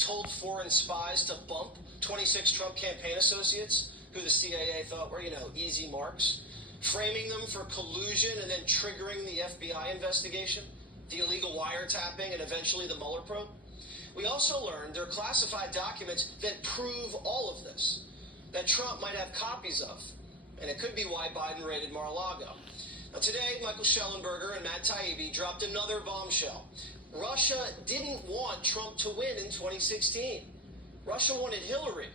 told foreign spies to bump 26 Trump campaign associates who the CIA thought were, easy marks, framing them for collusion and then triggering the FBI investigation, the illegal wiretapping, and eventually the Mueller probe. We also learned there are classified documents that prove all of this, that Trump might have copies of, and it could be why Biden raided Mar-a-Lago. Now, today, Michael Schellenberger and Matt Taibbi dropped another bombshell. Russia didn't want Trump to win in 2016. Russia wanted Hillary,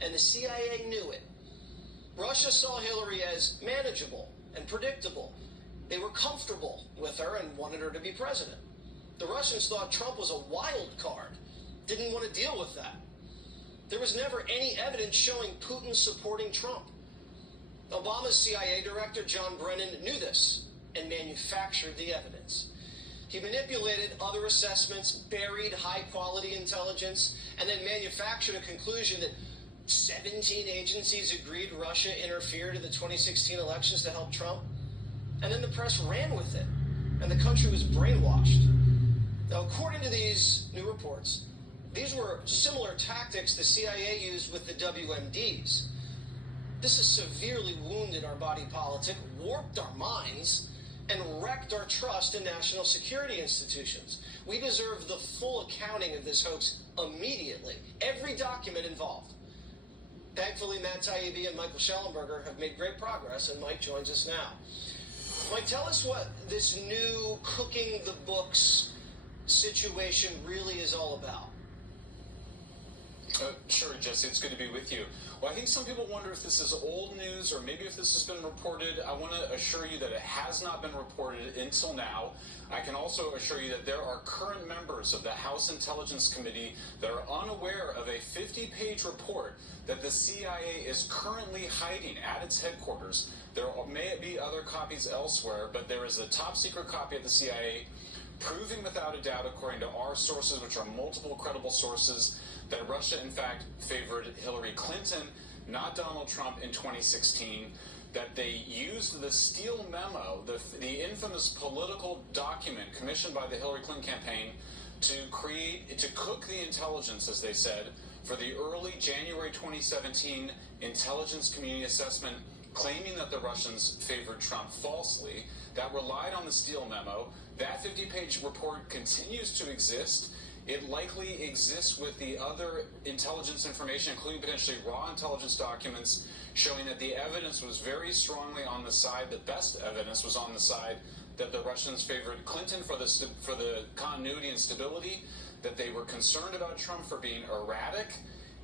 and the CIA knew it. Russia saw Hillary as manageable and predictable. They were comfortable with her and wanted her to be president. The Russians thought Trump was a wild card, didn't want to deal with that. There was never any evidence showing Putin supporting Trump. Obama's CIA director, John Brennan, knew this and manufactured the evidence. He manipulated other assessments, buried high-quality intelligence, and then manufactured a conclusion that 17 agencies agreed Russia interfered in the 2016 elections to help Trump. And then the press ran with it, and the country was brainwashed. Now, according to these new reports, these were similar tactics the CIA used with the WMDs. This has severely wounded our body politic, warped our minds, and wrecked our trust in national security institutions. We deserve the full accounting of this hoax immediately, every document involved. Thankfully, Matt Taibbi and Michael Schellenberger have made great progress, and Mike joins us now. Mike, tell us what this new cooking the books situation really is all about. Sure, Jesse, it's good to be with you. Well, I think some people wonder if this is old news or maybe if this has been reported. I want to assure you that it has not been reported until now. I can also assure you that there are current members of the House Intelligence Committee that are unaware of a 50-page report that the CIA is currently hiding at its headquarters. There may be other copies elsewhere, but there is a top-secret copy at the CIA proving without a doubt, according to our sources, which are multiple credible sources, that Russia, in fact, favored Hillary Clinton, not Donald Trump, in 2016, that they used the Steele memo, the infamous political document commissioned by the Hillary Clinton campaign, to cook the intelligence, as they said, for the early January 2017 intelligence community assessment claiming that the Russians favored Trump falsely, that relied on the Steele memo. That 50-page report continues to exist. It likely exists with the other intelligence information, including potentially raw intelligence documents, showing that the evidence was very strongly on the side, the best evidence was on the side that the Russians favored Clinton for the continuity and stability, that they were concerned about Trump for being erratic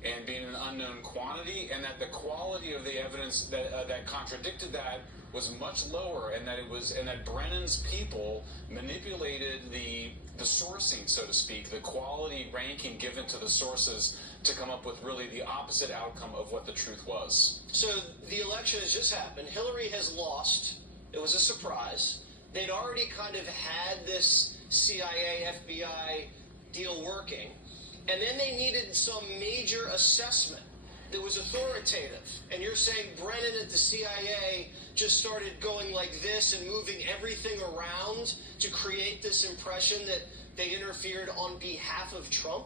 and being an unknown quantity, and that the quality of the evidence that contradicted that was much lower, and that Brennan's people manipulated the sourcing, so to speak, the quality ranking given to the sources to come up with really the opposite outcome of what the truth was. So the election has just happened. Hillary has lost. It was a surprise. They'd already kind of had this CIA, FBI deal working, and then they needed some major assessment that was authoritative. And you're saying Brennan at the CIA just started going like this and moving everything around to create this impression that they interfered on behalf of Trump?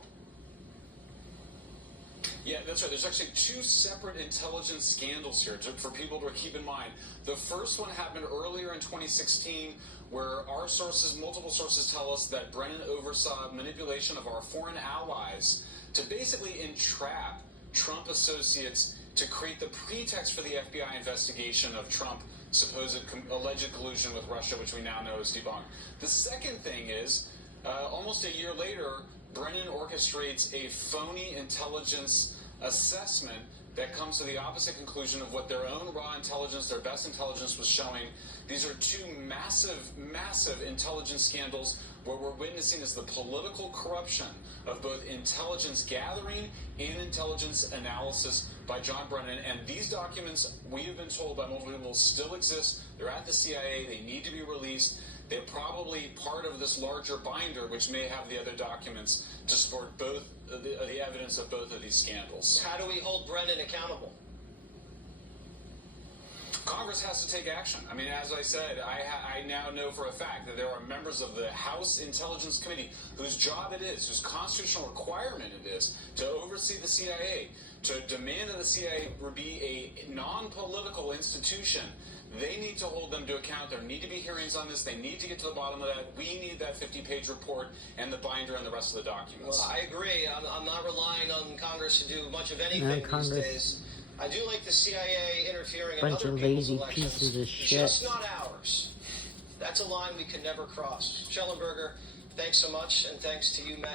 Yeah, that's right. There's actually two separate intelligence scandals here for people to keep in mind. The first one happened earlier in 2016, where our sources, multiple sources, tell us that Brennan oversaw manipulation of our foreign allies to basically entrap Trump associates to create the pretext for the FBI investigation of Trump supposed alleged collusion with Russia, which we now know is debunked. The second thing is, almost a year later, Brennan orchestrates a phony intelligence assessment that comes to the opposite conclusion of what their own raw intelligence, their best intelligence, was showing. These are two massive, massive intelligence scandals. What we're witnessing is the political corruption of both intelligence gathering and intelligence analysis by John Brennan. And these documents, we have been told by multiple people, still exist. They're at the CIA. They need to be released. They're probably part of this larger binder, which may have the other documents to support both the evidence of both of these scandals. How do we hold Brennan accountable? Congress has to take action. I mean, as I said, I now know for a fact that there are members of the House Intelligence Committee whose job it is, whose constitutional requirement it is, to oversee the CIA, to demand that the CIA be a non-political institution. They need to hold them to account. There need to be hearings on this. They need to get to the bottom of that. We need that 50-page report and the binder and the rest of the documents. Well, I agree. I'm not relying on Congress to do much of anything these days. I do like the CIA interfering in other people's elections. Pieces of shit. Just not ours. That's a line we can never cross. Schellenberger, thanks so much, and thanks to you, Matt.